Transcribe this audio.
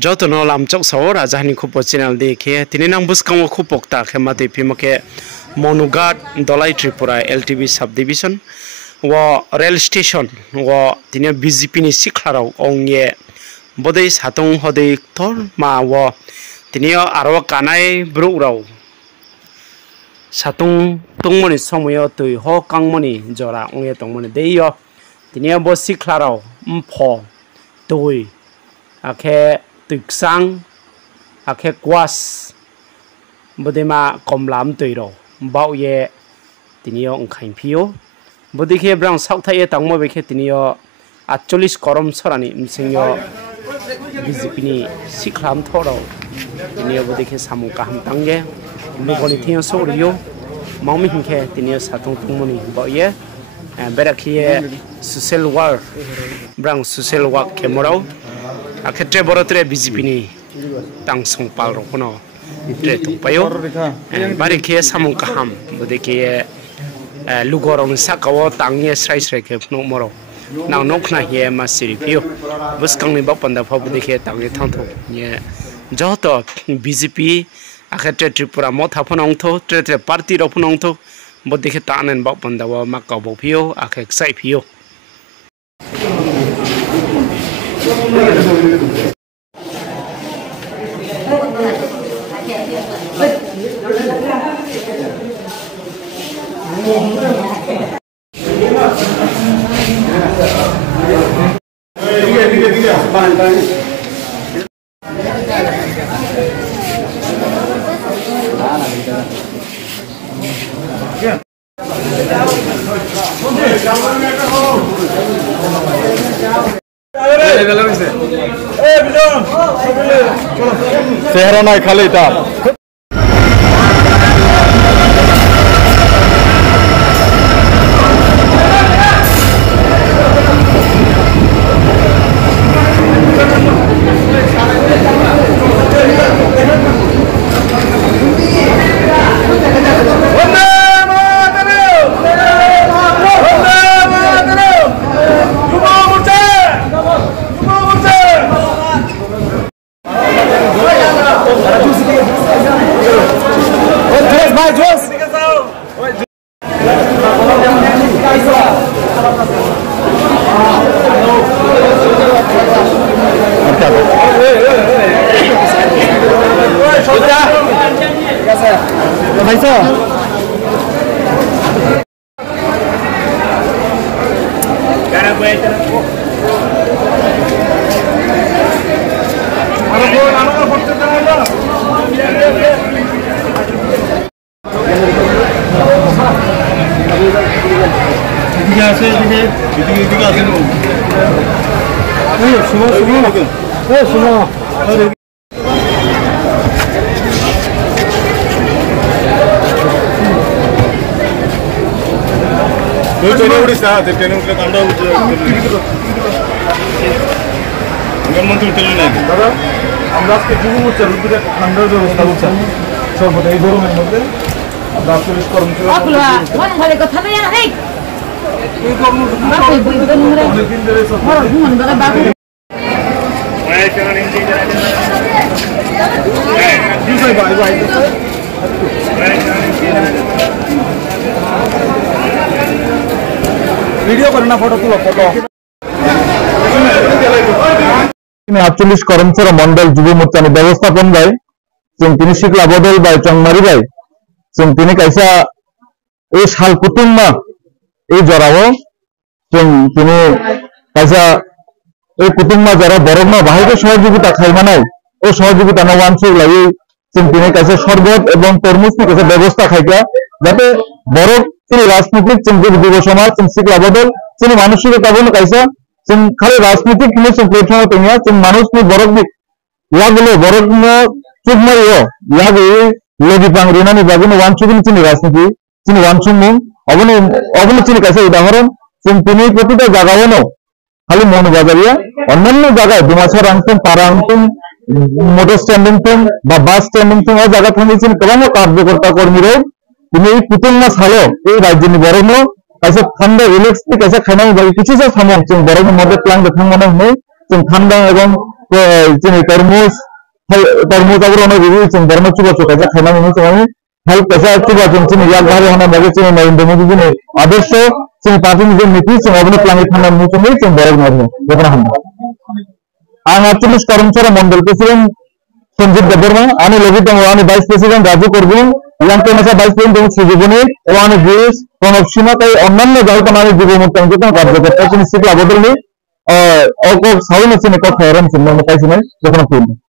Joto no lam chok saw rajahni khupo channel dekhe tininang buskang khupok ta khemati phimake Monugat Dolai Tripura LTB subdivision wa rail station wa tinia BJP ni sikharau ongye bodai satong hodai thor ma wa tinia aro kanai brurau satong tongmoni somoyo tui ho kangmoni jora ongye tongmoni deyo tinia bo sikharau mpho tui akhe tuksang akhe kwas bodema komlam tuiro bao ye tinio ongkhain phio bodikhe brang saukthai tangmo bekhe tinio 48 korom sorani msingyo BJP ni sikhlam thoro tinio bodikhe samung kaham tangge lugoni thio soriyo mangmi hinkhe tinio satong tungmoni bao ye berakhiye social work brang social work kemorau akhetre borotre BJP ni tangsong pal rokono payo bari ke samung kaham bodike lugorong sakawo tangye srai srai ke no moro nang nokna he ma siri pio buskang ni bapanda pha bodike tangye thangtho ye joto BJP akhetre Tripura mo thaphonong tho tre party rophonong tho bodike tanen bapanda wa makaw pio akhek sai pio চেহারা নাই খালি তার video करना photo तुलो photo 48 করমচর Mondal যুব মোর্চানি ব্যবস্থাপন ভাই जों তিনি শিকলা বদল ভাই চংমারি ভাই जों তিনি কাইসা এই শাল কুতুমা এই জরাও जों তিনি কাইসা এই কুতুমা যারা বড়মা ভাইকে সহযোগিতা খাইমানাই ও সহযোগিতা নওয়ানসে লাগি जों তিনি কাইসা শরবত এবং তরমুজ কি কাইসা ব্যবস্থা খাইকা যাতে বড় তিনি রাজনৈতিক जों যুব সমাজ जों শিকলা বদল তিনি মানসিকতা বলে কাইসা जों খালি রাজনৈতিক কিনে जों প্ল্যাটফর্মে তৈয়া जों মানুষনি বড় লাগলে বড় চুকমারিও লাগে লেগি পাং রিনানি বাগুন ওয়ানচুবিন চিনি রাজনীতি চিনি ওয়ানচুমুং অবনি অবনি চিনি কাছে উদাহরণ जों তিনি প্রতিটা জায়গায়ও খালি মন বাজারিয়া অন্যান্য জায়গায় দুমাছর আংতুম পারা আংতুম মোটর স্ট্যান্ডিং তুম বা বাস স্ট্যান্ডিং তুম ও জায়গা থেকে চিনি কেমন কার্যকর্তা কর্মীরা তিনি এই পুতুল না ছাড়ো এই রাজ্যনি বড় কাছে ঠান্ডা রিল্যাক্স কাছে খানাই বাকি কিছু যে সামং जों বড় মধ্যে প্ল্যান দেখুন মনে হয় जों ঠান্ডা এবং sini termus agro ono bibi sing dharma chuba chuka ja khana mini sini help kaisa chuba sini yak bhare hona bage sini narendra modi sini adersho sini party ni নীতি sini obni plangi khana mini sini borog marne jekona handa ang 48 কর্মচারী Mondal president Sanjit Debbarma আমি লবিত আমি vice president Raju করব ইয়াংকে মেসা vice president এবং সুজীবনী এবং আমি গিরিশ প্রণব সীমা তাই অন্যান্য যারা আমি যুব মুক্তাঙ্কিত কার্যকর্তা তিনি শিখলা বদলনি সাউন্ড আছে কথা এরম শুনলাম তাই শুনে যখন